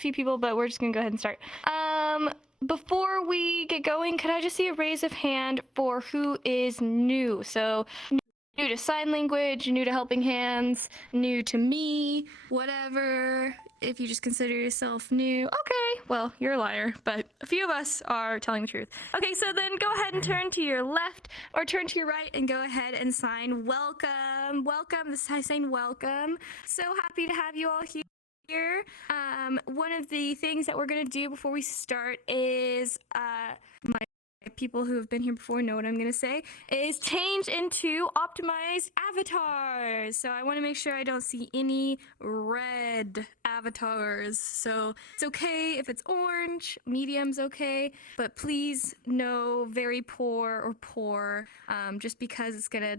few people, but we're just gonna go ahead and start. Before we get going, could I just see a raise of hand for who is new? So new to sign language, new to helping hands, new to me, whatever. If you just consider yourself new, okay, well, you're a liar, but a few of us are telling the truth. Okay, so then go ahead and turn to your left or turn to your right and go ahead and sign welcome. Welcome, this is saying welcome. So happy to have you all here. One of the things that we're gonna do before we start is my people who have been here before know what I'm gonna say is change into optimized avatars. So I want to make sure I don't see any red avatars. So it's okay if it's orange, medium's okay, but please no very poor or poor, just because it's gonna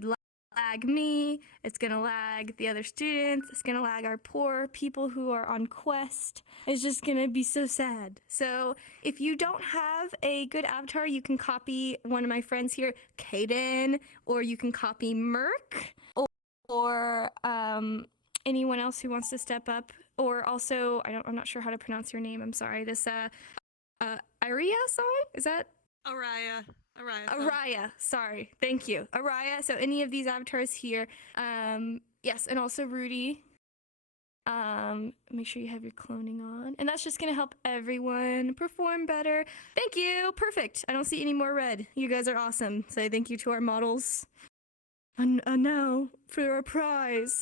lag me, it's gonna lag the other students, it's gonna lag our poor people who are on quest. It's just gonna be so sad. So if you don't have a good avatar, you can copy one of my friends here, Kaden, or you can copy Merc, or anyone else who wants to step up, or also I'm not sure how to pronounce your name. I'm sorry. This Aria song, is that Araya. Araya, sorry. Thank you. Araya. So any of these avatars here. Yes, and also Rudy. Make sure you have your cloning on. And that's just gonna help everyone perform better. Thank you. Perfect. I don't see any more red. You guys are awesome. Say thank you to our models. Now for a prize.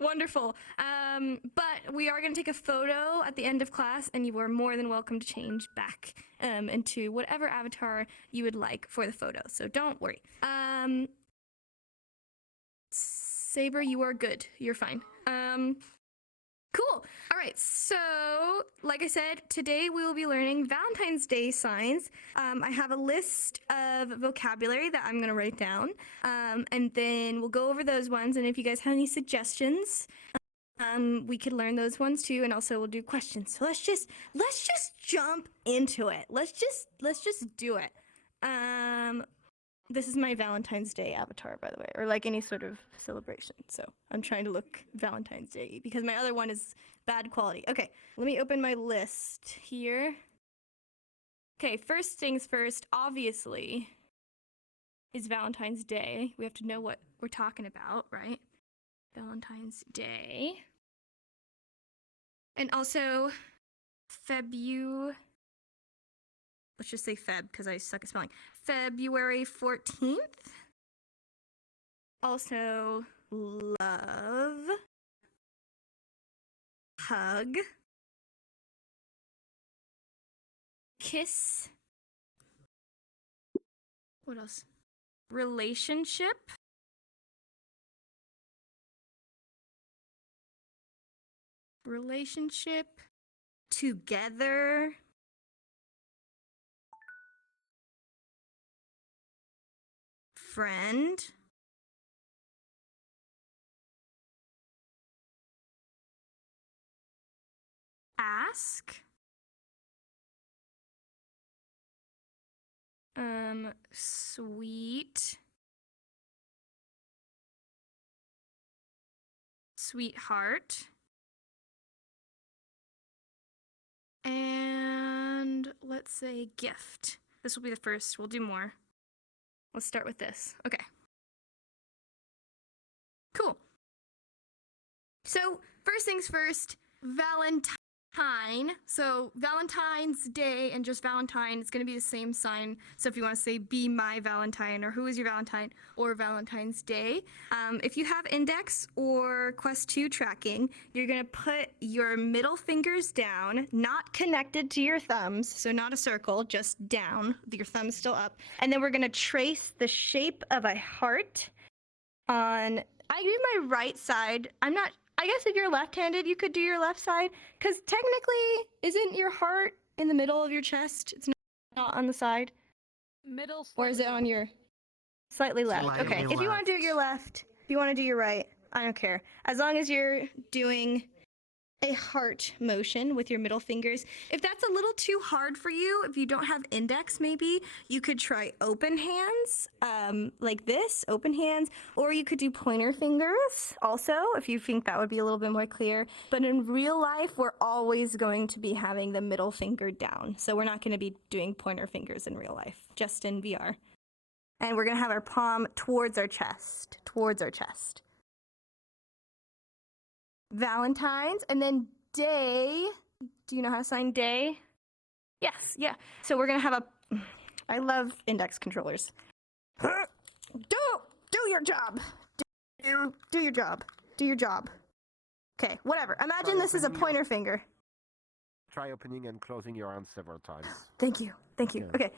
Wonderful. But we are going to take a photo at the end of class, and you are more than welcome to change back into whatever avatar you would like for the photo. So don't worry. Saber, you are good. You're fine. Cool. All right. So, like I said, today we will be learning Valentine's Day signs. I have a list of vocabulary that I'm going to write down, and then we'll go over those ones. And if you guys have any suggestions, we could learn those ones too. And also we'll do questions. So let's just jump into it. Let's just do it. This is my Valentine's Day avatar, by the way, or like any sort of celebration. So I'm trying to look Valentine's Day because my other one is bad quality. Okay, let me open my list here. Okay, first things first, obviously, is Valentine's Day. We have to know what we're talking about, right? Valentine's Day. And also, let's just say Feb because I suck at spelling. February 14th. Also, love, hug, kiss. What else? Relationship. Together. Friend. Ask. Sweet. Sweetheart. And let's say gift. This will be the first. We'll do more. Let's start with this. Okay. Cool. So, first things first, Valentine. So, Valentine's Day and just Valentine, it's going to be the same sign. So, if you want to say, be my Valentine, or who is your Valentine, or Valentine's Day. If you have Index or Quest 2 tracking, you're going to put your middle fingers down, not connected to your thumbs. So, not a circle, just down. Your thumb's still up. And then we're going to trace the shape of a heart on, I do my right side. I guess if you're left-handed, you could do your left side, because technically, isn't your heart in the middle of your chest? It's not on the side? Middle. Or is it on your slightly left? Slightly Okay, if you want to do your left, if you want to do your right, I don't care. As long as you're doing a heart motion with your middle fingers. If that's a little too hard for you, if you don't have index, maybe you could try open hands, like this, open hands, or you could do pointer fingers also, if you think that would be a little bit more clear. But in real life, we're always going to be having the middle finger down. So we're not going to be doing pointer fingers in real life, just in VR. And we're going to have our palm towards our chest, Valentine's, and then day. Do you know how to sign day? Yes, yeah. So we're gonna have a. I love index controllers. Do your job. Do your job. Do your job. Okay, whatever. Imagine this is a pointer finger. Try opening and closing your arms several times. Thank you. Thank you. Okay.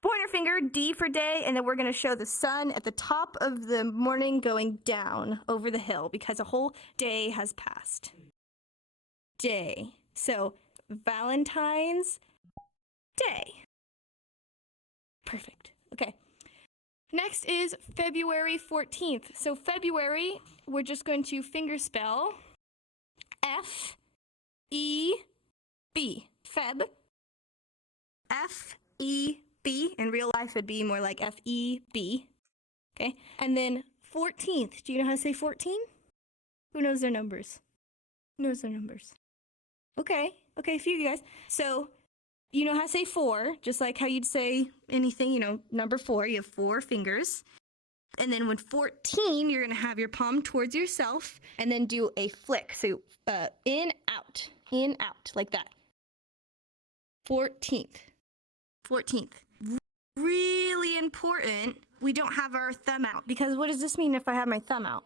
Pointer finger, D for day, and then we're going to show the sun at the top of the morning going down over the hill because a whole day has passed. Day. So, Valentine's Day. Perfect. Okay. Next is February 14th. So, February, we're just going to finger spell F-E-B. Feb. F-E-B. In real life, it'd be more like F-E-B. Okay. And then 14th. Do you know how to say 14? Who knows their numbers? Who knows their numbers? Okay. Okay, a few of you guys. So, you know how to say 4, just like how you'd say anything, you know, number 4. You have 4 fingers. And then with 14, you're going to have your palm towards yourself and then do a flick. So, in, out, like that. 14th. 14th. Really important, we don't have our thumb out. Because what does this mean if I have my thumb out?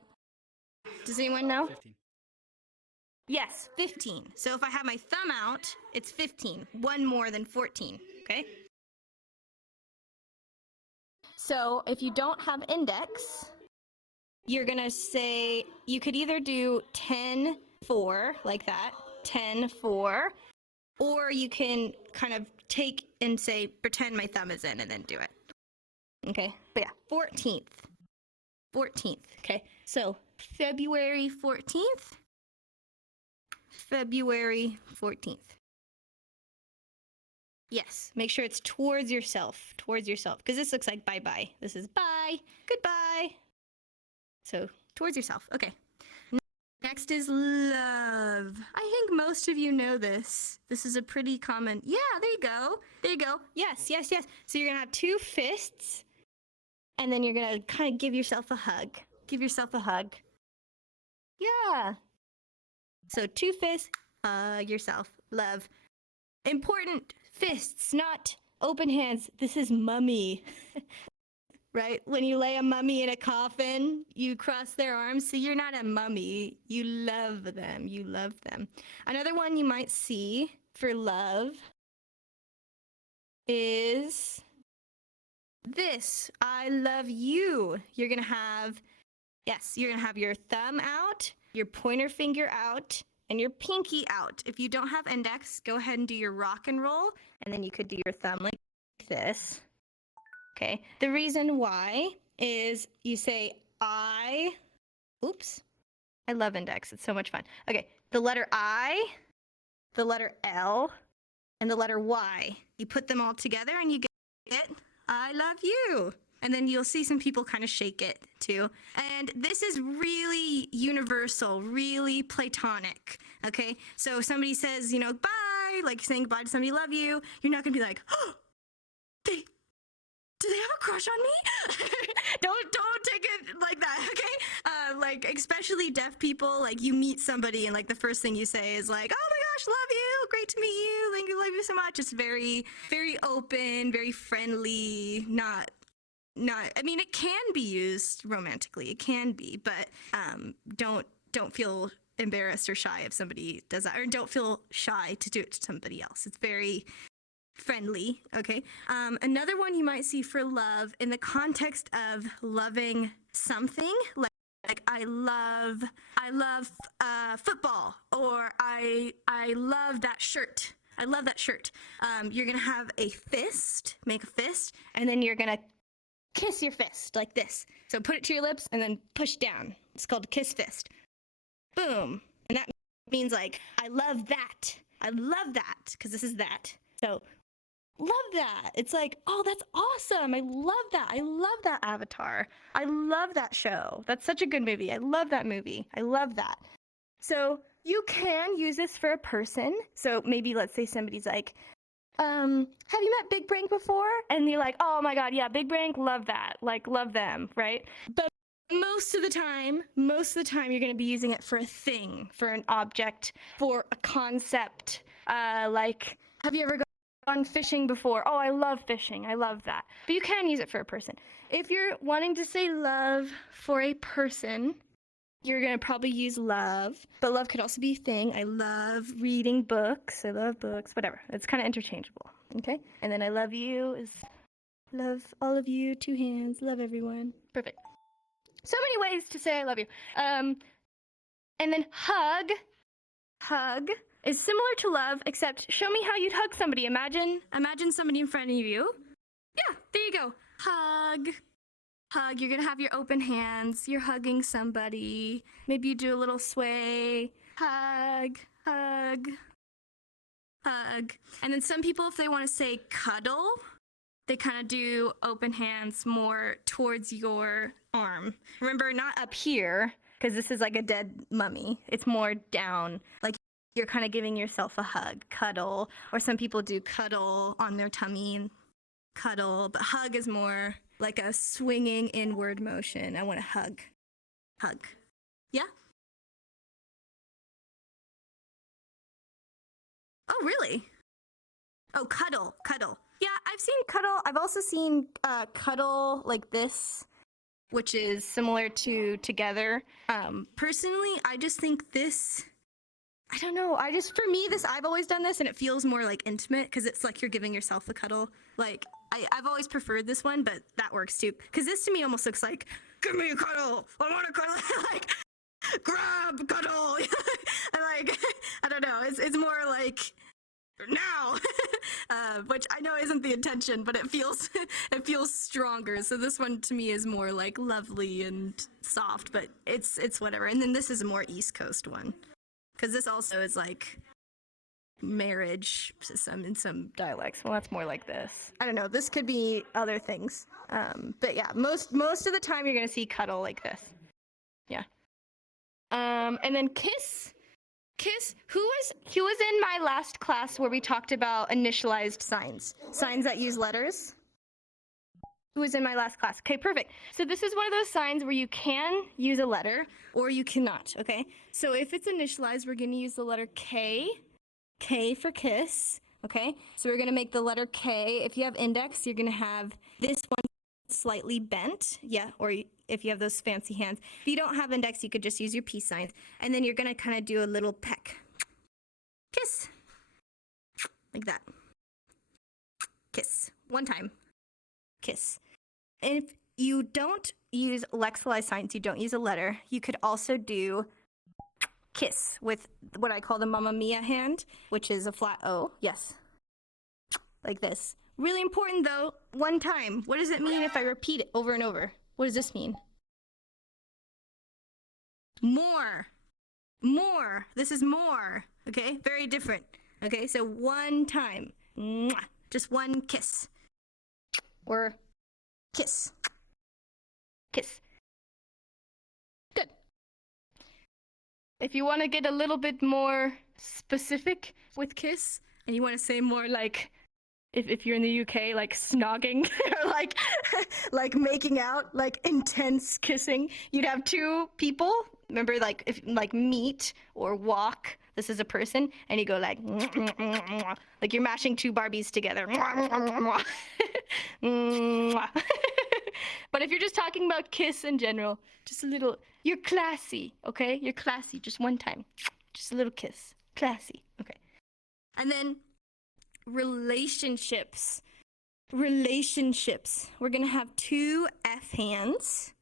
Does anyone know? 15. Yes, 15. So if I have my thumb out, it's 15. One more than 14, okay? So if you don't have index, you're gonna say, you could either do 10-4, like that, 10-4, or you can kind of take and say, pretend my thumb is in and then do it. Okay, but yeah, 14th. 14th, okay? So, February 14th. February 14th. Yes, make sure it's towards yourself, because this looks like bye-bye. This is bye, goodbye. So, towards yourself, okay. Next is love. I think most of you know this. This is a pretty common, yeah, there you go. There you go. Yes, yes, yes. So you're gonna have 2 fists, and then you're gonna kind of give yourself a hug. Give yourself a hug. Yeah. So 2 fists, hug yourself, love. Important fists, not open hands. This is mummy. Right? When you lay a mummy in a coffin, you cross their arms. So you're not a mummy. You love them. You love them. Another one you might see for love is this. I love you. You're going to have, yes, you're going to have your thumb out, your pointer finger out, and your pinky out. If you don't have index, go ahead and do your rock and roll, and then you could do your thumb like this. Okay, the reason why is you say oops, I love index, it's so much fun. Okay, the letter I, the letter L, and the letter Y. You put them all together and you get I love you. And then you'll see some people kind of shake it too. And this is really universal, really platonic, okay? So if somebody says, you know, bye, like saying goodbye to somebody, love you, you're not gonna be like, oh, do they have a crush on me? don't take it like that, okay? Like, especially deaf people, like, you meet somebody and, like, the first thing you say is, like, oh my gosh, love you, great to meet you, thank you, love you so much. It's very, very open, very friendly, not, I mean, it can be used romantically, it can be, but don't feel embarrassed or shy if somebody does that, or don't feel shy to do it to somebody else. It's very friendly, okay? Another one you might see for love in the context of loving something, like I love football, or I love that shirt. I love that shirt. You're gonna have a fist, make a fist, and then you're gonna kiss your fist like this. So put it to your lips and then push down. It's called kiss fist. Boom. And that means like, I love that. I love that, because this is that. So, love that. It's like, oh, that's awesome. I love that. I love that Avatar. I love that show. That's such a good movie. I love that movie. I love that. So, you can use this for a person. So, maybe let's say somebody's like, have you met Big Brain before? And you're like, oh my God, yeah, Big Brain, love that. Like, love them, right? But most of the time, you're going to be using it for a thing, for an object, for a concept. Like, have you ever gone fishing before? Oh, I love fishing. I love that. But you can use it for a person. If you're wanting to say love for a person, you're going to probably use love. But love could also be a thing. I love reading books. I love books. Whatever. It's kind of interchangeable. Okay? And then I love you is love all of you. 2 hands. Love everyone. Perfect. So many ways to say I love you. And then hug is similar to love, except show me how you'd hug somebody. Imagine somebody in front of you. Yeah, there you go. Hug. You're gonna have your open hands. You're hugging somebody. Maybe you do a little sway. Hug. And then some people, if they want to say cuddle, they kind of do open hands more towards your arm. Remember, not up here, because this is like a dead mummy. It's more down, like you're kind of giving yourself a hug, cuddle. Or some people do cuddle on their tummy and cuddle, but hug is more like a swinging inward motion. I want to hug. Yeah? Oh, really? Oh, cuddle. Yeah, I've seen cuddle. I've also seen cuddle like this, which is similar to together. Personally, I just think this, I don't know. For me, I've always done this and it feels more like intimate because it's like you're giving yourself a cuddle. Like, I've always preferred this one, but that works too. Because this to me almost looks like, give me a cuddle. I want a cuddle. Like, grab, cuddle. And like, I don't know. It's more like, now, which I know isn't the intention, but it feels stronger. So this one to me is more like lovely and soft, but it's whatever. And then this is a more East Coast one, because this also is like marriage in some dialects. Well, that's more like this. I don't know. This could be other things, but yeah, most of the time you're gonna see cuddle like this. Yeah. And then kiss. Who was in my last class where we talked about initialized signs that use letters? Who was in my last class? Okay, perfect. So this is one of those signs where you can use a letter or you cannot, okay? So if it's initialized, we're gonna use the letter K for kiss, okay? So we're gonna make the letter K. If you have index, you're gonna have this one slightly bent, yeah, or if you have those fancy hands. If you don't have index, you could just use your peace signs, and then you're gonna kind of do a little peck. Kiss. Like that. Kiss. One time. Kiss. And if you don't use lexicalized signs, you don't use a letter, you could also do kiss with what I call the Mamma Mia hand, which is a flat O. Yes. Like this. Really important though, one time. What does it mean if I repeat it over and over? What does this mean? More. This is more. Okay? Very different. Okay? So one time. Mwah. Just one kiss. Or kiss. Kiss. Good. If you want to get a little bit more specific with kiss, and you want to say more like, if you're in the UK, like snogging, or like making out, like intense kissing, you'd have 2 people. Remember, like if like meet or walk, this is a person, and you go like you're mashing 2 Barbies together. But if you're just talking about kiss in general, just a little, you're classy, okay? You're classy, just one time, just a little kiss, classy, okay? And then relationships. We're gonna have 2 F hands.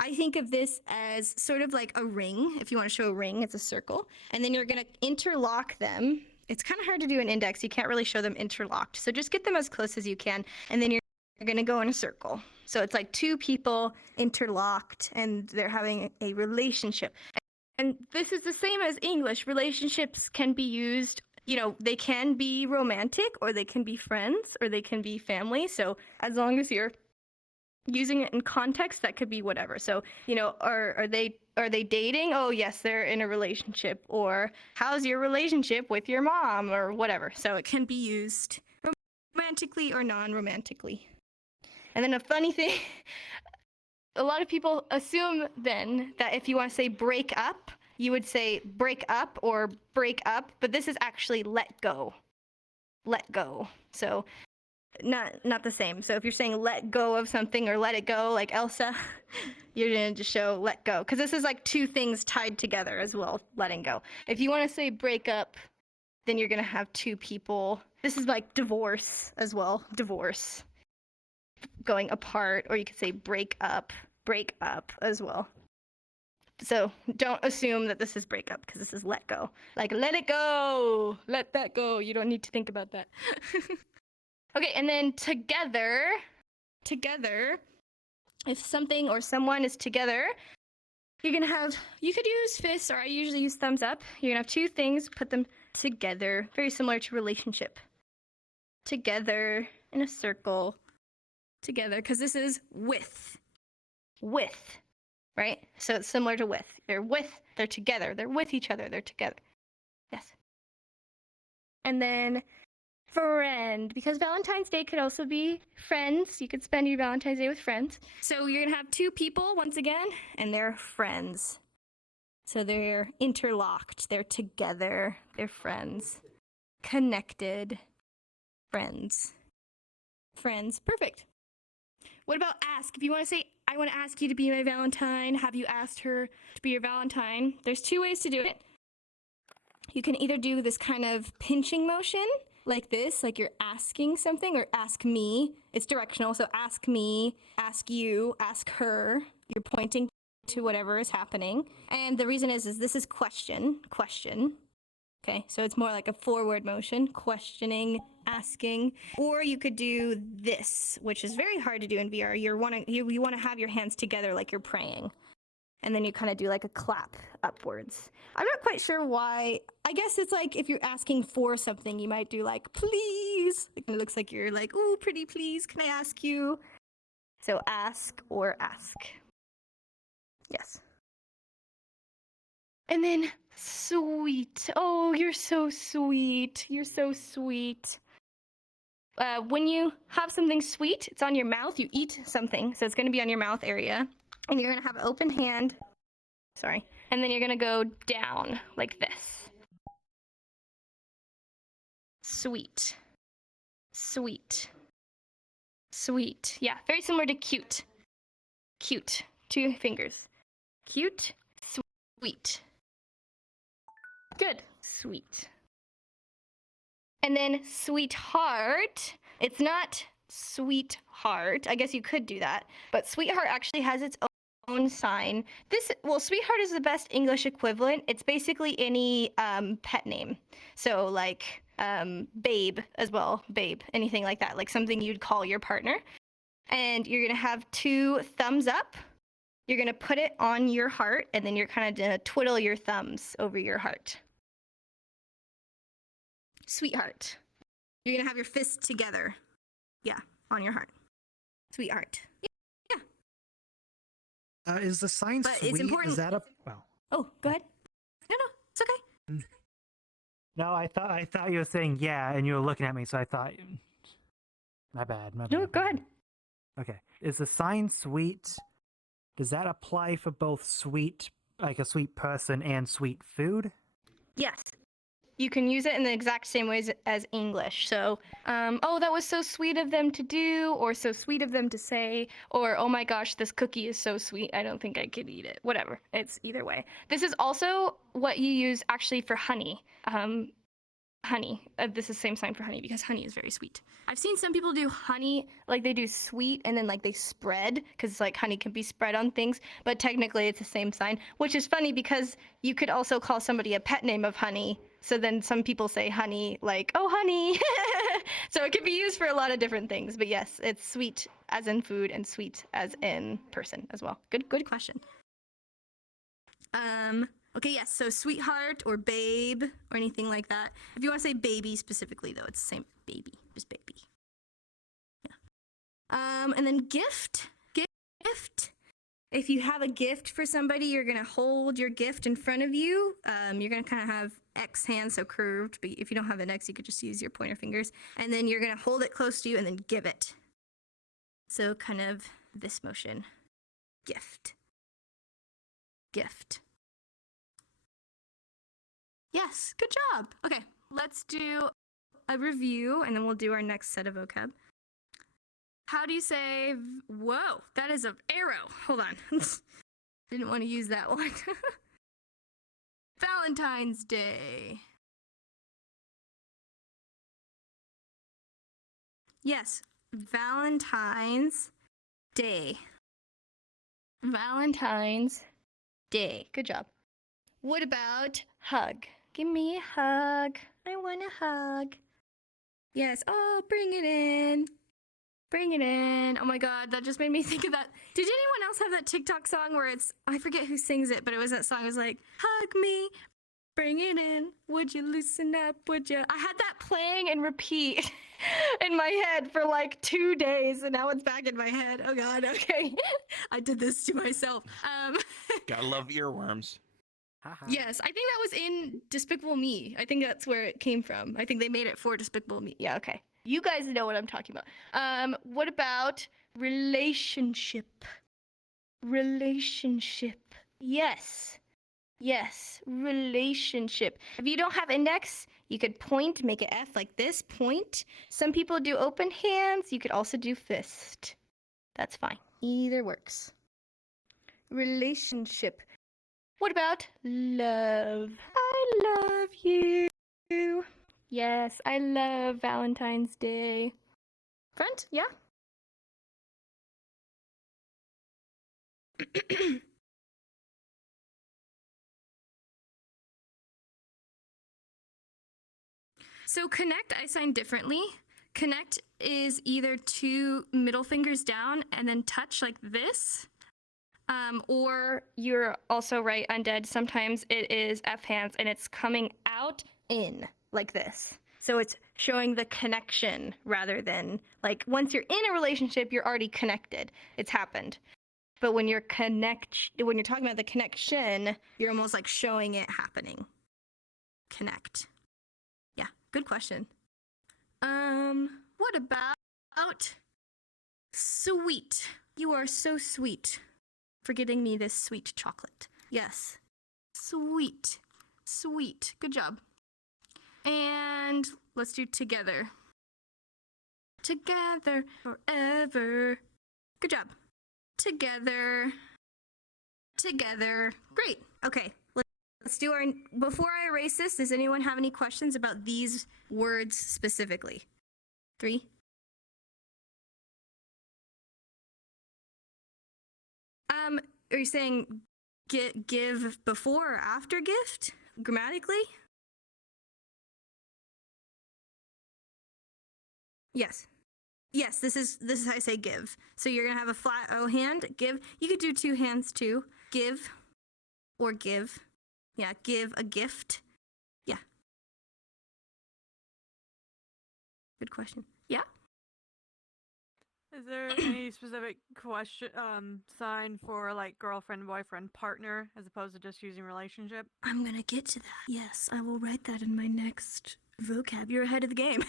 I think of this as sort of like a ring. If you want to show a ring, it's a circle. And then you're gonna interlock them. It's kind of hard to do an index. You can't really show them interlocked. So just get them as close as you can. And then you're gonna go in a circle. So it's like 2 people interlocked and they're having a relationship. And this is the same as English. Relationships can be used, they can be romantic, or they can be friends, or they can be family. So as long as you're using it in context, that could be whatever. So, are they dating? Oh, yes, they're in a relationship. Or how's your relationship with your mom, or whatever. So it can be used romantically or non-romantically. And then a funny thing, a lot of people assume then that if you want to say break up, you would say break up or break up, but this is actually let go. Let go. So not the same. So if you're saying let go of something or let it go, like Elsa, you're going to just show let go. Because this is like two things tied together as well, letting go. If you want to say break up, then you're going to have two people. This is like divorce as well. Divorce. Going apart, or you could say break up as well. So don't assume that this is break up, because this is let go. Like, let it go, let that go. You don't need to think about that. Okay, and then together, if something or someone is together, you could use fists, or I usually use thumbs up. You're gonna have two things, put them together, very similar to relationship. Together in a circle. Together, because this is with, right? So it's similar to with. They're together. They're with each other. They're together. Yes. And then friend, because Valentine's Day could also be friends. You could spend your Valentine's Day with friends. So you're gonna have two people once again, and they're friends. So they're interlocked. They're together. They're friends. Connected. Friends. Perfect. What about ask? If you want to say, I want to ask you to be my Valentine, have you asked her to be your Valentine? There's two ways to do it. You can either do this kind of pinching motion, like this, like you're asking something, or ask me. It's directional, so ask me, ask you, ask her. You're pointing to whatever is happening. And the reason is this is question. Okay, so it's more like a forward motion, questioning, asking. Or you could do this, which is very hard to do in VR. You want to have your hands together like you're praying. And then you kind of do like a clap upwards. I'm not quite sure why. I guess it's like if you're asking for something, you might do like, please. It looks like you're like, ooh, pretty please, can I ask you? So ask or ask. Yes. And then sweet. Oh, you're so sweet. You're so sweet. When you have something sweet, it's on your mouth. You eat something, so it's going to be on your mouth area. And you're going to have an open hand. Sorry. And then you're going to go down like this. Sweet. Sweet. Sweet. Yeah, very similar to cute. Cute. Two fingers. Cute. Sweet. Good. Sweet. And then sweetheart. It's not sweetheart. I guess you could do that. But sweetheart actually has its own sign. Sweetheart is the best English equivalent. It's basically any pet name. So like babe as well. Babe. Anything like that. Like something you'd call your partner. And you're going to have two thumbs up. You're going to put it on your heart, and then you're kind of going to twiddle your thumbs over your heart. Sweetheart. You're going to have your fists together. Yeah, on your heart. Sweetheart. Yeah. Is the sign But sweet? it's important. Is that a... Well, Oh, go ahead. No, it's okay. no, I thought you were saying yeah, and you were looking at me, so I thought... My bad. No, go ahead. Okay. Is the sign sweet... Does that apply for both sweet, like a sweet person, and sweet food? Yes. You can use it in the exact same ways as English. So, oh, that was so sweet of them to do, or so sweet of them to say, or oh my gosh, this cookie is so sweet, I don't think I could eat it. Whatever. It's either way. This is also what you use actually for honey. Honey. This is the same sign for honey because honey is very sweet. I've seen some people do honey, like they do sweet and then like they spread, because like honey can be spread on things, but technically it's the same sign, which is funny because you could also call somebody a pet name of honey. So then some people say honey, like, oh, honey. So it could be used for a lot of different things. But yes, it's sweet as in food and sweet as in person as well. Good question. Okay, yes, so sweetheart or babe or anything like that. If you want to say baby specifically, though, it's the same. Baby, just baby. Yeah. And then gift. Gift. If you have a gift for somebody, you're going to hold your gift in front of you. You're going to kind of have X hands, so curved. But if you don't have an X, you could just use your pointer fingers. And then you're going to hold it close to you and then give it. So kind of this motion. Gift. Gift. Yes, good job. Okay, let's do a review and then we'll do our next set of vocab. How do you say, whoa, that is an arrow. Hold on. Didn't want to use that one. Valentine's Day. Yes, Valentine's Day. Valentine's Day. Good job. What about hug? Give me a hug. I want a hug. Yes. Oh, bring it in. Bring it in. Oh my God, that just made me think of that. Did anyone else have that TikTok song where it's, I forget who sings it, but it was that song. It was like, hug me, bring it in. Would you loosen up? Would you? I had that playing and repeat in my head for like 2 days, and now it's back in my head. Oh God, okay. I did this to myself. Gotta love earworms. Yes, I think that was in Despicable Me. I think that's where it came from. I think they made it for Despicable Me. Yeah, okay. You guys know what I'm talking about. What about relationship? Relationship. Yes. Yes, relationship. If you don't have index, you could point, make it F like this, point. Some people do open hands. You could also do fist. That's fine. Either works. Relationship. What about love? I love you. Yes, I love Valentine's Day. Front, yeah? So connect, I sign differently. Connect is either 2 middle fingers down and then touch like this. Or you're also right, undead. Sometimes it is F hands and it's coming out in like this. So it's showing the connection rather than like once you're in a relationship, you're already connected. It's happened. But when you're talking about the connection, you're almost like showing it happening. Connect. Yeah, good question. What about sweet? You are so sweet for getting me this sweet chocolate. Yes. Sweet. Sweet. Good job. And let's do together. Together forever. Good job. Together. Together. Great. Okay. Let's do our, before I erase this, does anyone have any questions about these words specifically? 3. Are you saying give before or after gift grammatically? Yes. Yes, this is how I say give. So you're gonna have a flat O hand, give. You could do 2 hands too. Give or give. Yeah, give a gift. Yeah. Good question. Yeah. Is there any specific question sign for like girlfriend, boyfriend, partner, as opposed to just using relationship? I'm gonna get to that. Yes, I will write that in my next vocab. You're ahead of the game.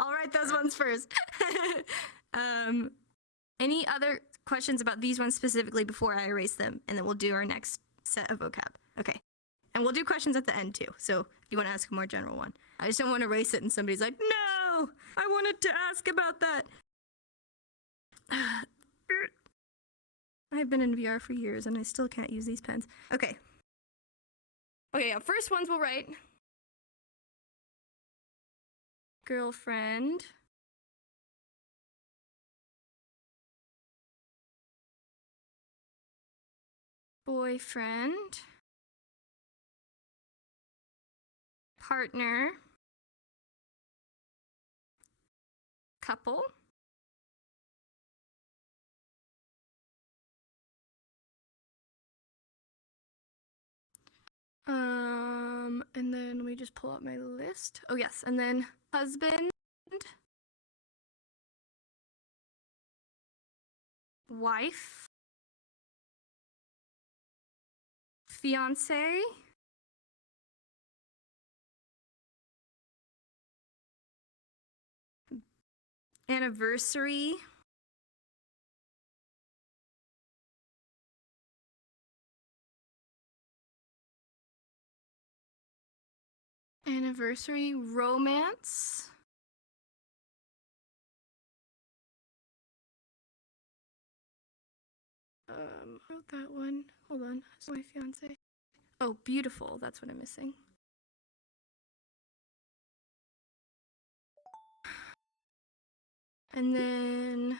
I'll write those ones first. Any other questions about these ones specifically before I erase them, and then we'll do our next set of vocab. Okay. And we'll do questions at the end too. So if you want to ask a more general one, I just don't want to erase it and somebody's like, no, I wanted to ask about that. I've been in VR for years and I still can't use these pens. Okay. Okay, first ones we'll write. Girlfriend. Boyfriend. Partner. Couple. And then let me just pull out my list. Oh yes, and then husband, wife, fiance, anniversary, romance, wrote that one. Hold on, it's my fiance. Oh, beautiful. That's what I'm missing. And then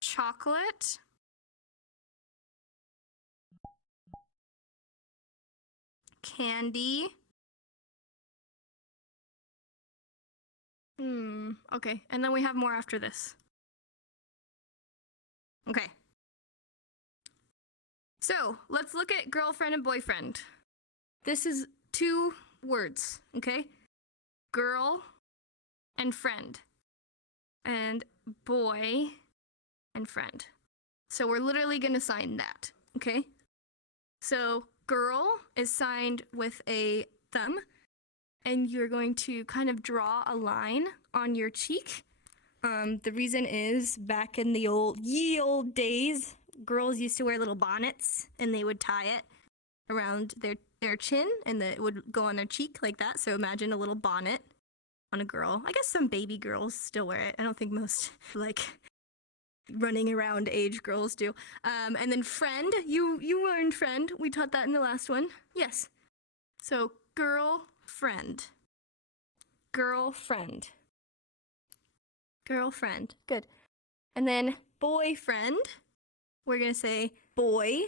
chocolate, candy. Okay. And then we have more after this. Okay. So let's look at girlfriend and boyfriend. This is 2 words, okay? Girl and friend. And boy and friend. So we're literally going to sign that, okay? So girl is signed with a thumb, and you're going to kind of draw a line on your cheek. The reason is back in the ye old days, girls used to wear little bonnets, and they would tie it around their chin, and it would go on their cheek like that. So imagine a little bonnet on a girl. I guess some baby girls still wear it. I don't think most like running around age girls do. And then friend, you learned friend. We taught that in the last one. Yes. So girlfriend. Girlfriend. Girlfriend. Good. And then boyfriend, we're going to say boy.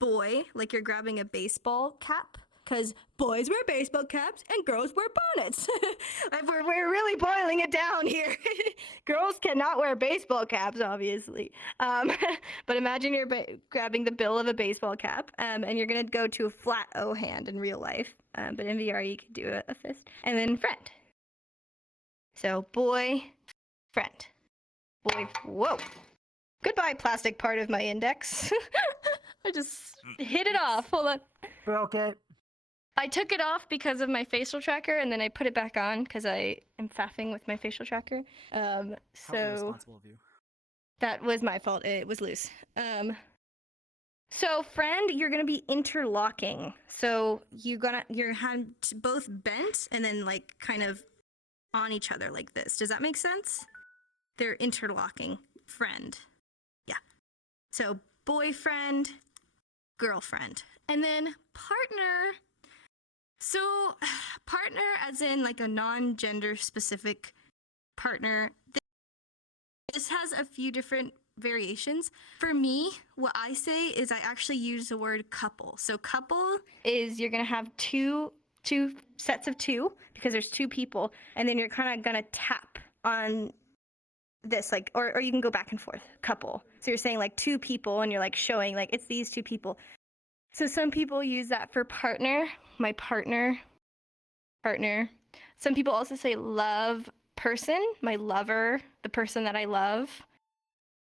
Boy, like you're grabbing a baseball cap, because boys wear baseball caps and girls wear bonnets. we're really boiling it down here. Girls cannot wear baseball caps, obviously. But imagine you're grabbing the bill of a baseball cap, and you're going to go to a flat O hand in real life. But in VR, you could do a fist. And then friend. So boy, friend. Boy, whoa. Goodbye, plastic part of my index. I just hit it off. Hold on. Broke it. I took it off because of my facial tracker, and then I put it back on because I am faffing with my facial tracker. How So irresponsible of you. that was my fault. It was loose. So friend, you're gonna be interlocking. So your hand both bent and then like kind of on each other like this. Does that make sense? They're interlocking. Friend. Yeah. So boyfriend, girlfriend. And then partner. So partner as in like a non-gender specific partner. This has a few different variations. For me, what I say is I actually use the word couple. So couple is you're going to have two sets of 2 because there's 2 people, and then you're kind of going to tap on this, like, or you can go back and forth, couple. So you're saying like 2 people, and you're like showing like it's these 2 people. So some people use that for partner, my partner. Some people also say love person, my lover, the person that I love.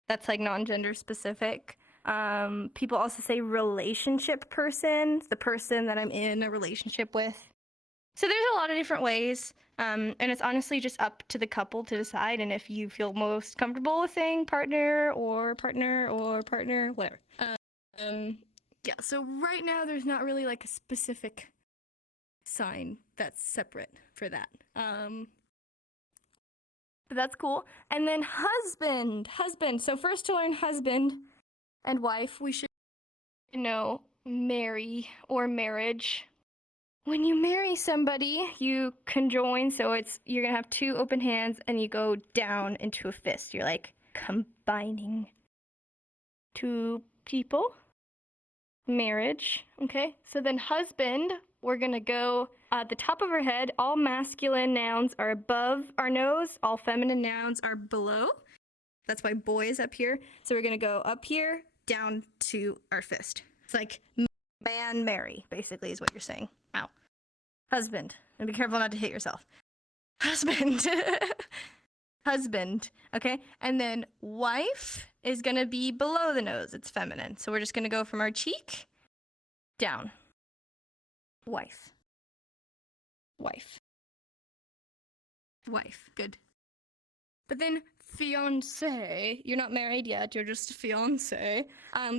That's like non-gender specific. People also say relationship person, the person that I'm in a relationship with. So there's a lot of different ways. And it's honestly just up to the couple to decide, and if you feel most comfortable with saying partner, whatever. Yeah, so right now there's not really like a specific sign that's separate for that. But that's cool. And then husband. So first to learn husband and wife, we should know marry or marriage. When you marry somebody, you conjoin, so you're gonna have 2 open hands and you go down into a fist. You're like combining 2 people. Marriage, okay? So then husband, we're gonna go at the top of our head. All masculine nouns are above our nose. All feminine nouns are below. That's why boy is up here. So we're gonna go up here, down to our fist. It's like man marry, basically, is what you're saying. Ow. Husband. And be careful not to hit yourself. Husband. Husband. Okay? And then wife is going to be below the nose. It's feminine. So we're just going to go from our cheek down. Wife. Wife. Wife. Good. But then fiancé, you're not married yet, you're just fiancé.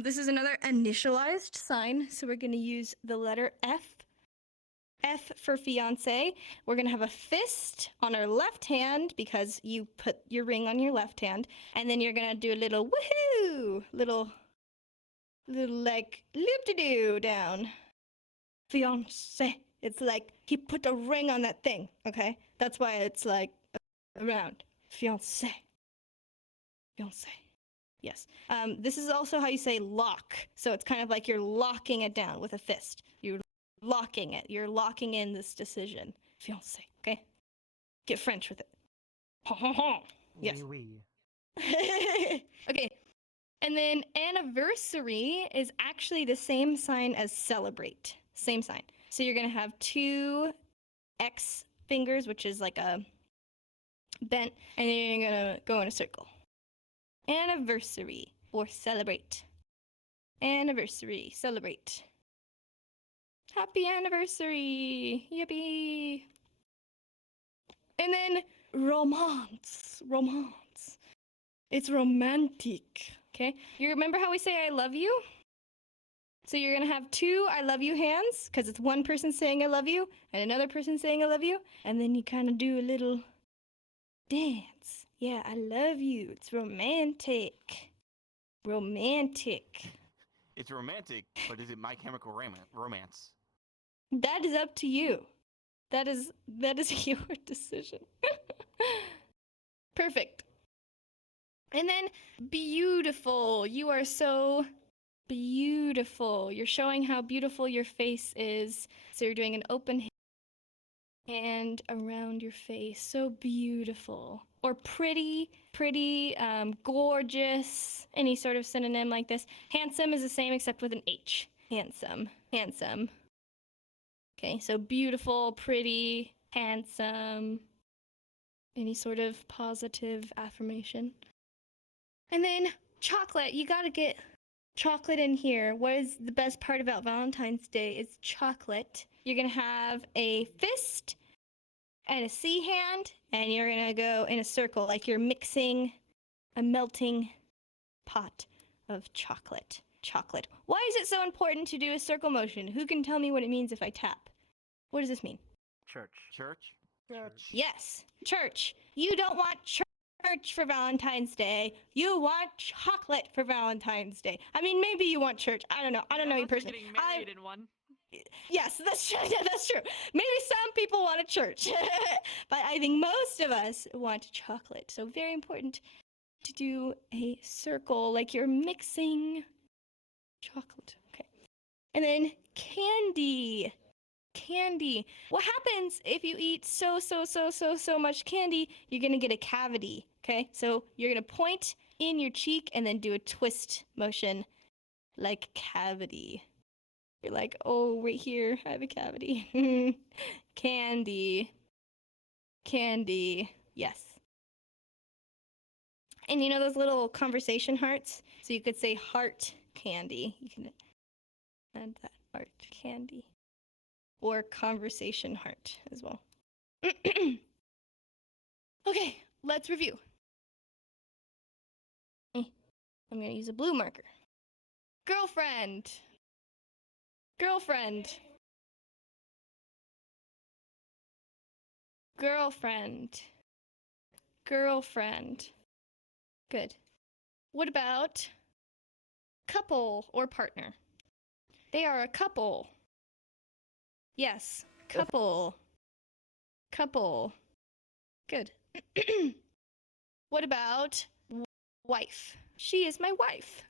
This is another initialized sign, so we're going to use the letter F. F for fiancé. We're going to have a fist on our left hand because you put your ring on your left hand, and then you're going to do a little woohoo, little like loop-de-doo down. Fiancé. It's like he put a ring on that thing, okay? That's why it's like around. Fiancé. Fiancé. Yes. This is also how you say lock. So it's kind of like you're locking it down with a fist. You're locking it. You're locking in this decision. Fiancé. Okay? Get French with it. Yes. Oui, oui. Okay. And then anniversary is actually the same sign as celebrate. Same sign. So you're going to have 2 X fingers, which is like a bent, and then you're going to go in a circle. Anniversary or celebrate. Anniversary, celebrate. Happy anniversary. Yippee. And then romance. Romance. It's romantic. Okay? You remember how we say I love you? So you're going to have 2 I love you hands, because it's one person saying I love you and another person saying I love you. And then you kind of do a little dance. Yeah, I love you. It's romantic. Romantic. It's romantic, but is it My Chemical Romance? That is up to you. That is your decision. Perfect. And then beautiful. You are so beautiful. You're showing how beautiful your face is. So you're doing an open hand around your face. So beautiful. Or pretty, gorgeous. Any sort of synonym like this. Handsome is the same except with an H. Handsome. Handsome. Okay, so beautiful, pretty, handsome. Any sort of positive affirmation. And then chocolate. You gotta get chocolate in here. What is the best part about Valentine's Day is chocolate. You're gonna have a fist and a C hand, and you're gonna go in a circle like you're mixing a melting pot of chocolate. Chocolate. Why is it so important to do a circle motion? Who can tell me what it means if I tap? What does this mean? Church. Church? Yes, church. You don't want church for Valentine's Day. You want chocolate for Valentine's Day. I mean, maybe you want church. I don't know. I don't know you Unless you're personally. getting married in one. Yes, that's true. That's true. Maybe some people want a church, but I think most of us want chocolate. So very important to do a circle like you're mixing chocolate. Okay. And then candy. Candy. What happens if you eat so much candy? You're gonna get a cavity. Okay, so you're gonna point in your cheek and then do a twist motion like cavity. You're like, oh, right here, I have a cavity. Candy. Candy. Yes. And you know those little conversation hearts? So you could say heart candy. You can add that heart candy. Or conversation heart as well. Okay, let's review. I'm going to use a blue marker. Girlfriend. Girlfriend. Girlfriend. Girlfriend. Good. What about couple or partner? They are a couple. Yes, couple. Couple. Good. What about wife? She is my wife.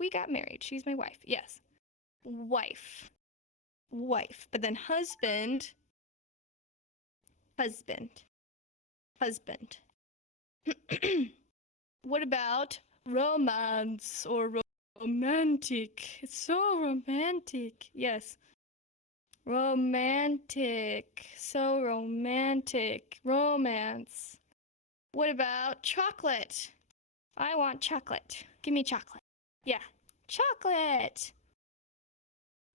We got married. She's my wife. Yes. Wife. Wife. But then husband. Husband. Husband. What about romance or romantic. It's so romantic. Yes. Romantic. So romantic. Romance. What about chocolate? I want chocolate. Give me chocolate. Yeah. Chocolate.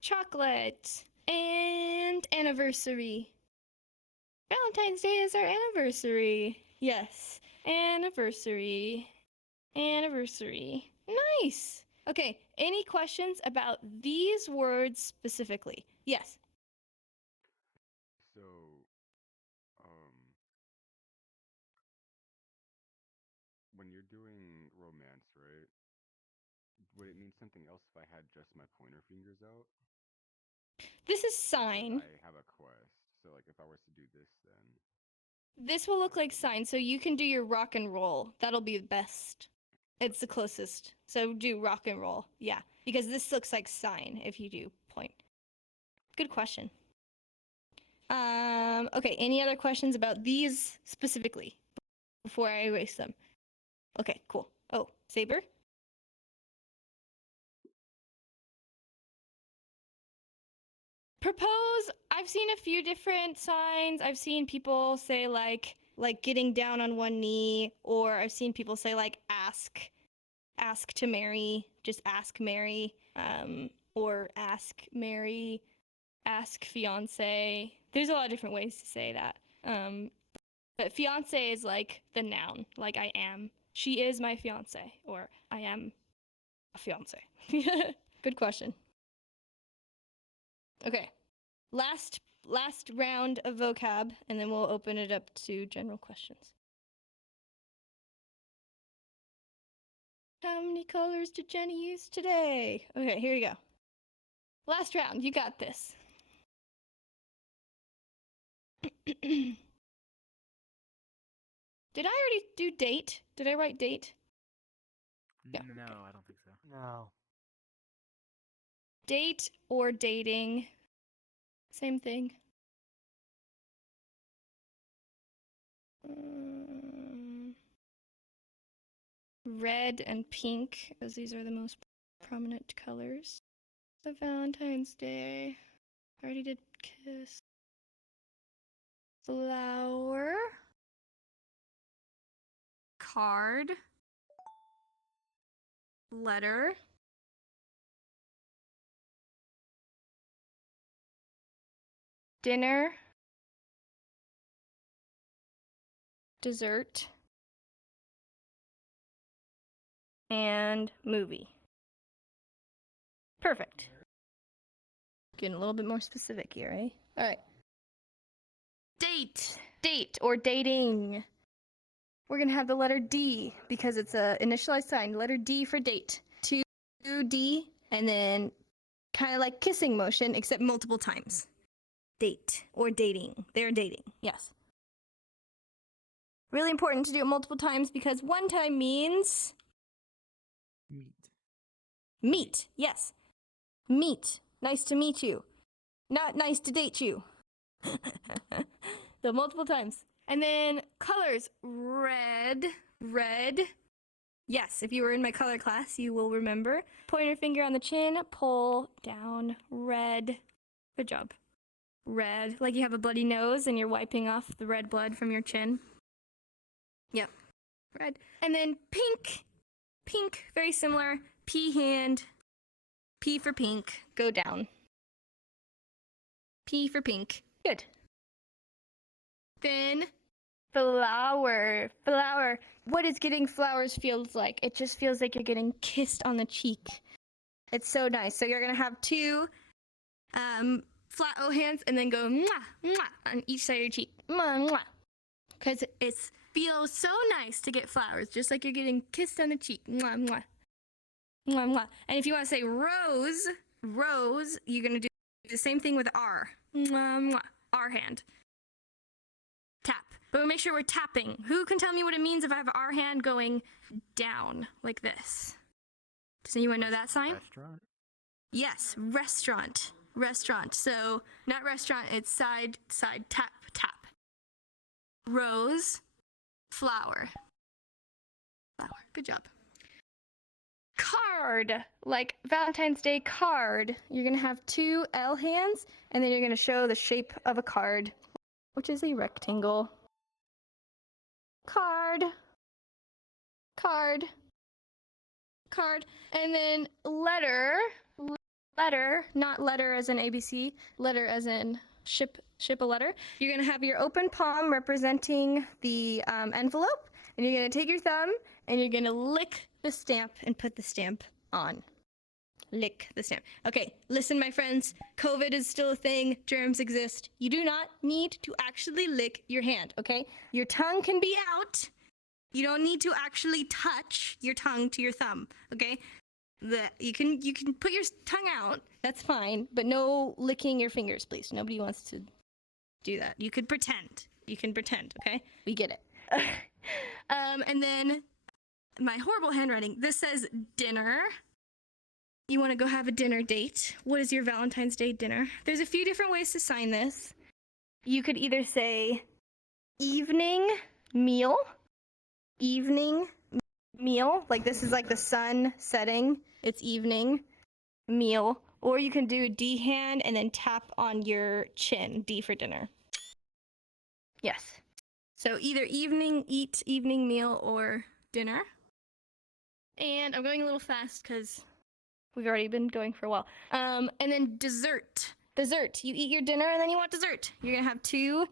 Chocolate. And anniversary. Valentine's Day is our anniversary. Yes. Anniversary. Anniversary. Nice. Okay, any questions about these words specifically? Yes. So, um, when you're doing romance, right? Would it mean something else if I had just my pointer fingers out? This is Because sign. I have a quest. So, like, if I was to do this, then. This will look like sign, so you can do your rock and roll. That'll be the best. It's the closest. So do rock and roll. Yeah, because this looks like sign if you do point. Good question. Okay, any other questions about these specifically before I erase them? Okay, cool. Oh, Saber? Propose. I've seen a few different signs. I've seen people say like getting down on one knee, or I've seen people say like ask to marry, just ask marry, or ask marry, ask fiance. There's a lot of different ways to say that. But fiance is like the noun, like I am. She is my fiance, or I am a fiance. Good question. Okay. Last round of vocab, and then we'll open it up to general questions. How many colors did Jenny use today? Okay, here we go. Last round, you got this. Did I already do date? Did I write date? No, I don't think so. No. Date or dating. Same thing. Red and pink, as these are the most prominent colors. The Valentine's Day. I already did kiss. Flower. Card. Letter. Dinner. Dessert. And movie. Perfect. Getting a little bit more specific here, eh? All right. Date. Date or dating. We're going to have the letter D because it's a initialized sign. Letter D for date. 2D, and then kind of like kissing motion, except multiple times. Date or dating. They're dating. Yes. Really important to do it multiple times because one time means meet. Yes. Meet. Nice to meet you. Not nice to date you. So multiple times. And then colors. Red. Red. Yes, if you were in my color class, you will remember. Pointer finger on the chin, pull down, red. Good job. Red, like you have a bloody nose and you're wiping off the red blood from your chin. Yep, red. And then pink. Pink, very similar. P hand. P for pink, go down. P for pink. Good. Then flower. Flower. What is getting flowers feels like? It just feels like you're getting kissed on the cheek. It's so nice. So you're going to have two flat O hands and then go mwah, mwah on each side of your cheek. Mwah, mwah. Because it feels so nice to get flowers, just like you're getting kissed on the cheek. Mwah, mwah. Mwah, mwah. And if you want to say rose, rose, you're going to do the same thing with R. Mwah, mwah. R hand. Tap. But make sure we're tapping. Who can tell me what it means if I have our hand going down like this? Does anyone know that sign? Restaurant? Yes, restaurant. Restaurant. So, not restaurant, it's side, side, tap, tap. Rose, flower. Flower. Good job. Card. card, like Valentine's Day card. You're gonna have 2 L hands, and then you're gonna show the shape of a card, which is a rectangle. Card. Card. Card. And then letter. Letter, not letter as in ABC, letter as in ship a letter. You're gonna have your open palm representing the envelope, and you're gonna take your thumb and you're gonna lick the stamp and put the stamp on. Lick the stamp. Okay, listen, my friends. COVID is still a thing. Germs exist. You do not need to actually lick your hand, okay? Your tongue can be out. You don't need to actually touch your tongue to your thumb, okay? You can put your tongue out. That's fine, but no licking your fingers, please. Nobody wants to do that. You could pretend. You can pretend, okay? We get it. And then my horrible handwriting. This says dinner. You want to go have a dinner date. What is your Valentine's Day dinner? There's a few different ways to sign this. You could either say evening meal. Evening meal. Like this is like the sun setting. It's evening meal. Or you can do a D hand and then tap on your chin. D for dinner. Yes. So either evening meal or dinner. And I'm going a little fast because we've already been going for a while. And then dessert. Dessert. You eat your dinner and then you want dessert. You're going to have 2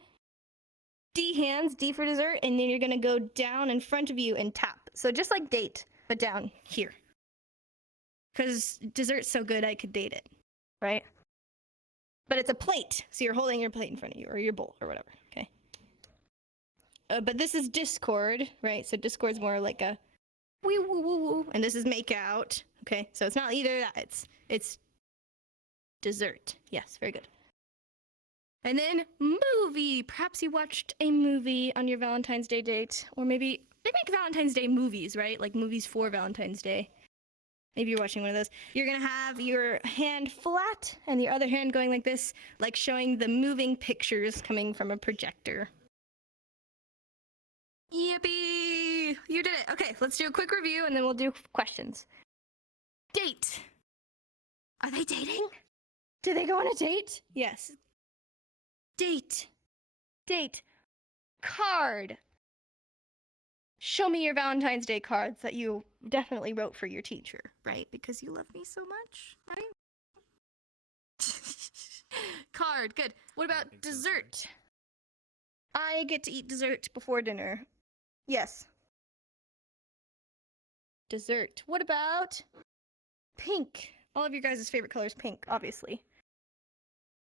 D hands, D for dessert, and then you're going to go down in front of you and tap. So just like date, but down here. Because dessert's so good, I could date it, right? But it's a plate, so you're holding your plate in front of you, or your bowl, or whatever, okay? But this is Discord, right? So Discord's more like a wee woo woo woo, and this is make out, okay? So it's not either that, it's dessert. Yes, very good. And then movie. Perhaps you watched a movie on your Valentine's Day date, or maybe they make Valentine's Day movies, right? Like movies for Valentine's Day. Maybe you're watching one of those. You're gonna have your hand flat and your other hand going like this, like showing the moving pictures coming from a projector. Yippee! You did it. Okay, let's do a quick review and then we'll do questions. Date. Are they dating? Do they go on a date? Yes. Date. Date. Card. Show me your Valentine's Day cards that you definitely wrote for your teacher, right? Because you love me so much, right? Card, good. What about dessert? I get to eat dessert before dinner. Yes. Dessert. What about pink? All of your guys' favorite color is pink, obviously.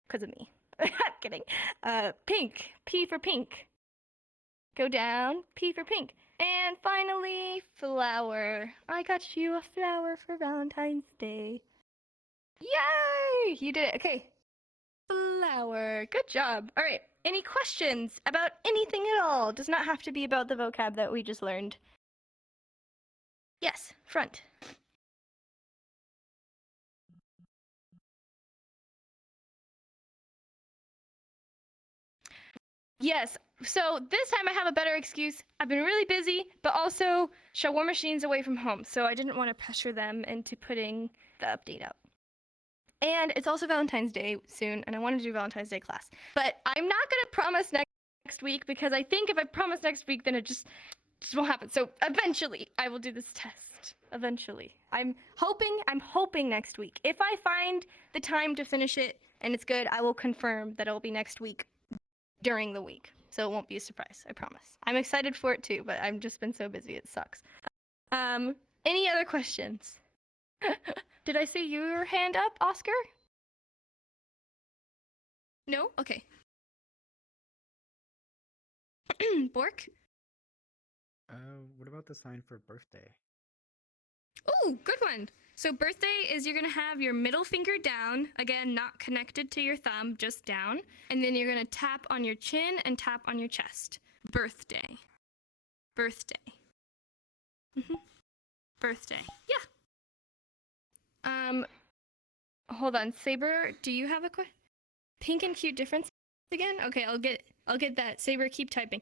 Because of me. I'm kidding. Pink. P for pink. Go down. P for pink. And finally, flower. I got you a flower for Valentine's Day. Yay! You did it. Okay. Flower. Good job. All right. Any questions about anything at all? Does not have to be about the vocab that we just learned. Yes, front. Yes, so this time I have a better excuse. I've been really busy, but also shawarma machines away from home, so I didn't want to pressure them into putting the update out. And it's also Valentine's Day soon, and I want to do Valentine's Day class. But I'm not going to promise next week, because I think if I promise next week, then it just won't happen. So eventually, I will do this test. Eventually. I'm hoping next week. If I find the time to finish it and it's good, I will confirm that it will be next week during the week. So it won't be a surprise, I promise. I'm excited for it too, but I've just been so busy, it sucks. Any other questions? Did I see your hand up, Oscar? No? Okay. Bork? What about the sign for birthday? Ooh, good one. So birthday is you're going to have your middle finger down, again, not connected to your thumb, just down. And then you're going to tap on your chin and tap on your chest. Birthday. Birthday. Birthday. Yeah. Hold on. Saber, do you have a question? Pink and cute difference again? Okay, I'll get that. Saber, keep typing.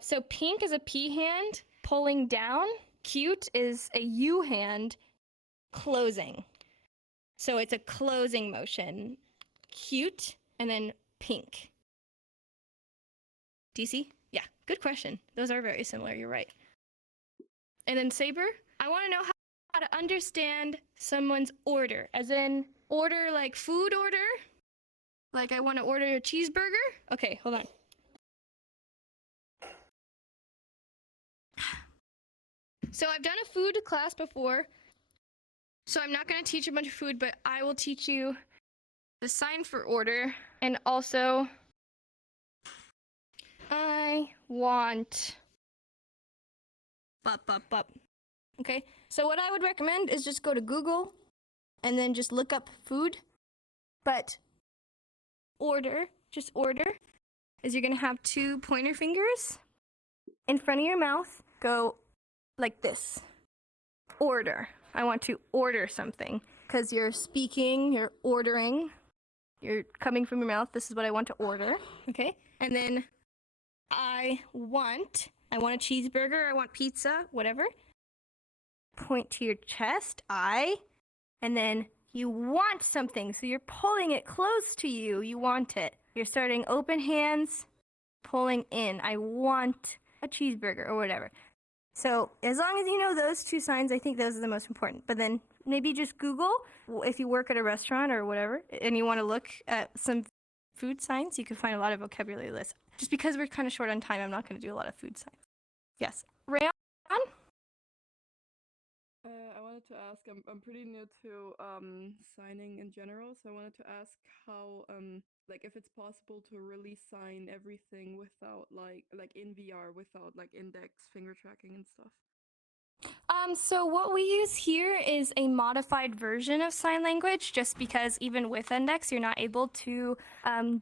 So pink is a P hand pulling down. Cute is a U hand closing. So it's a closing motion. Cute and then pink. Do you see? Yeah, good question. Those are very similar, you're right. And then Saber, I want to know how to understand someone's order, as in order like food order. Like I want to order a cheeseburger. Okay, hold on. So I've done a food class before. So I'm not going to teach a bunch of food, but I will teach you the sign for order. And also, I want bup. Okay, so what I would recommend is just go to Google and then just look up food. But order, just order, is you're going to have 2 pointer fingers in front of your mouth. Go like this. Order. I want to order something. Because you're speaking, you're ordering, you're coming from your mouth. This is what I want to order. Okay? And then I want a cheeseburger, I want pizza, whatever. Point to your chest, I. And then you want something, so you're pulling it close to you. You want it. You're starting open hands, pulling in. I want a cheeseburger or whatever. So as long as you know those 2 signs, I think those are the most important. But then maybe just Google, if you work at a restaurant or whatever, and you want to look at some food signs, you can find a lot of vocabulary lists. Just because we're kind of short on time, I'm not going to do a lot of food signs. Yes. Rayon? I wanted to ask, I'm pretty new to signing in general, so I wanted to ask how, like, if it's possible to really sign everything without, like in VR, without, like, index finger tracking and stuff. So what we use here is a modified version of sign language, just because even with index, you're not able to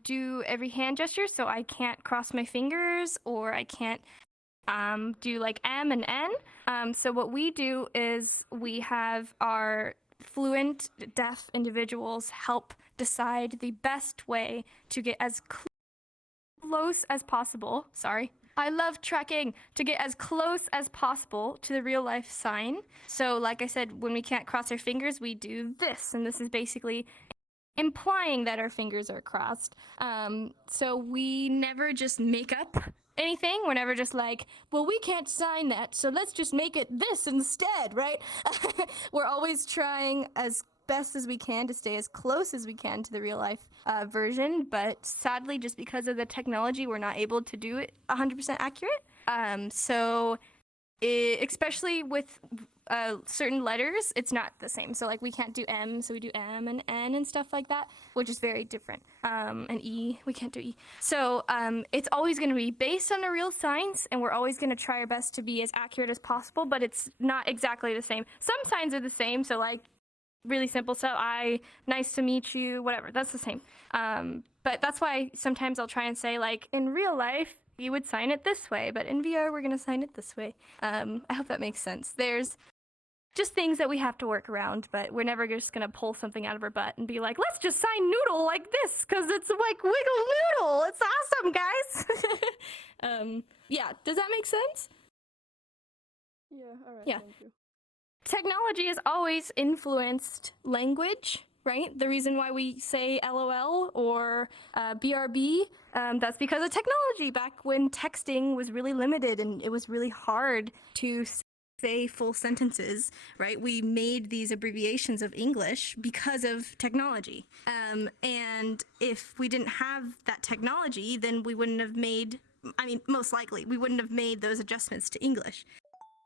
do every hand gesture, so I can't cross my fingers, or I can't do like M and N. So what we do is we have our fluent deaf individuals help decide the best way to get as close as possible. Sorry. I love tracking, to get as close as possible to the real life sign. So like I said, when we can't cross our fingers, we do this, and this is basically implying that our fingers are crossed. So we never just make up anything. We're never just like, well, we can't sign that, so let's just make it this instead, right? We're always trying as best as we can to stay as close as we can to the real life version, but sadly, just because of the technology, we're not able to do it 100% accurate. Especially with certain letters, it's not the same. So like we can't do M, so we do M and N and stuff like that, which is very different. And E, we can't do E. So it's always going to be based on the real signs, and we're always going to try our best to be as accurate as possible, but it's not exactly the same. Some signs are the same, so like really simple stuff, nice to meet you, whatever, that's the same. But that's why sometimes I'll try and say, like, in real life, you would sign it this way, but in VR, we're going to sign it this way. I hope that makes sense. There's just things that we have to work around, but we're never just going to pull something out of our butt and be like, let's just sign noodle like this, because it's like wiggle noodle. It's awesome, guys. Yeah, does that make sense? Yeah, alright, Yeah. thank you. Technology has always influenced language, right? The reason why we say LOL or BRB, that's because of technology. Back when texting was really limited and it was really hard to say full sentences, right? We made these abbreviations of English because of technology. And if we didn't have that technology, then we wouldn't have made, most likely, we wouldn't have made those adjustments to English.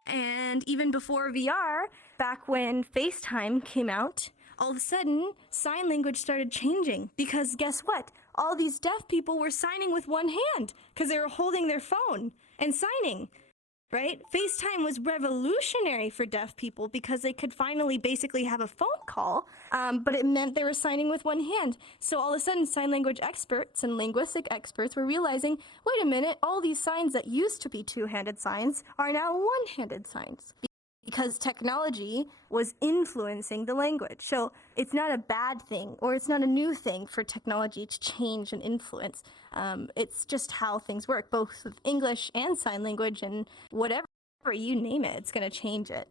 And even before VR, back when FaceTime came out, all of a sudden, sign language started changing. Because guess what? All these deaf people were signing with one hand because they were holding their phone and signing, right? FaceTime was revolutionary for deaf people because they could finally basically have a phone call, but it meant they were signing with one hand. So all of a sudden, sign language experts and linguistic experts were realizing, wait a minute, all these signs that used to be two-handed signs are now one-handed signs, because technology was influencing the language. So it's not a bad thing, or it's not a new thing for technology to change and influence. It's just how things work, both with English and sign language and whatever you name it, it's going to change it.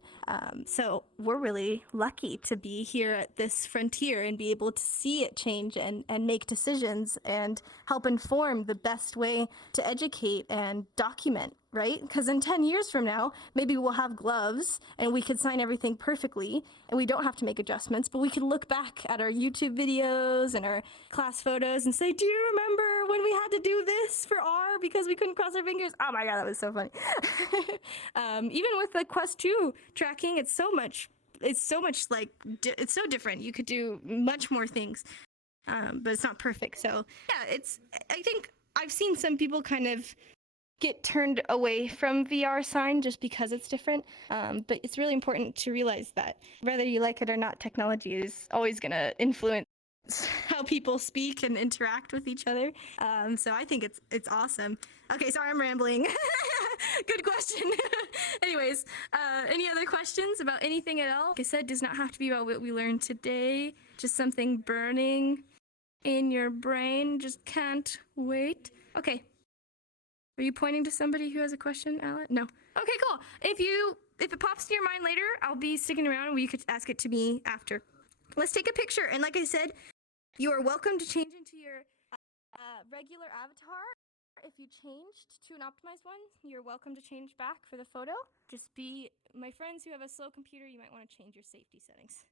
So we're really lucky to be here at this frontier and be able to see it change and make decisions and help inform the best way to educate and document, right? Because in 10 years from now, maybe we'll have gloves and we could sign everything perfectly and we don't have to make adjustments, but we could look back at our YouTube videos and our class photos and say, do you remember when we had to do this for R because we couldn't cross our fingers? Oh my God, that was so funny. Even with the Quest 2 tracking, it's so much like, it's so different. You could do much more things, but it's not perfect. So yeah, I think I've seen some people kind of get turned away from VR sign just because it's different. But it's really important to realize that whether you like it or not, technology is always going to influence how people speak and interact with each other. So I think it's awesome. Okay, sorry, I'm rambling. Good question. Anyways, any other questions about anything at all? Like I said, does not have to be about what we learned today. Just something burning in your brain. Just can't wait. Okay. Are you pointing to somebody who has a question, Alan? No. Okay, cool. If it pops to your mind later, I'll be sticking around and you could ask it to me after. Let's take a picture. And like I said, you are welcome to change into your regular avatar. If you changed to an optimized one, you're welcome to change back for the photo. Just be, my friends who have a slow computer, you might want to change your safety settings.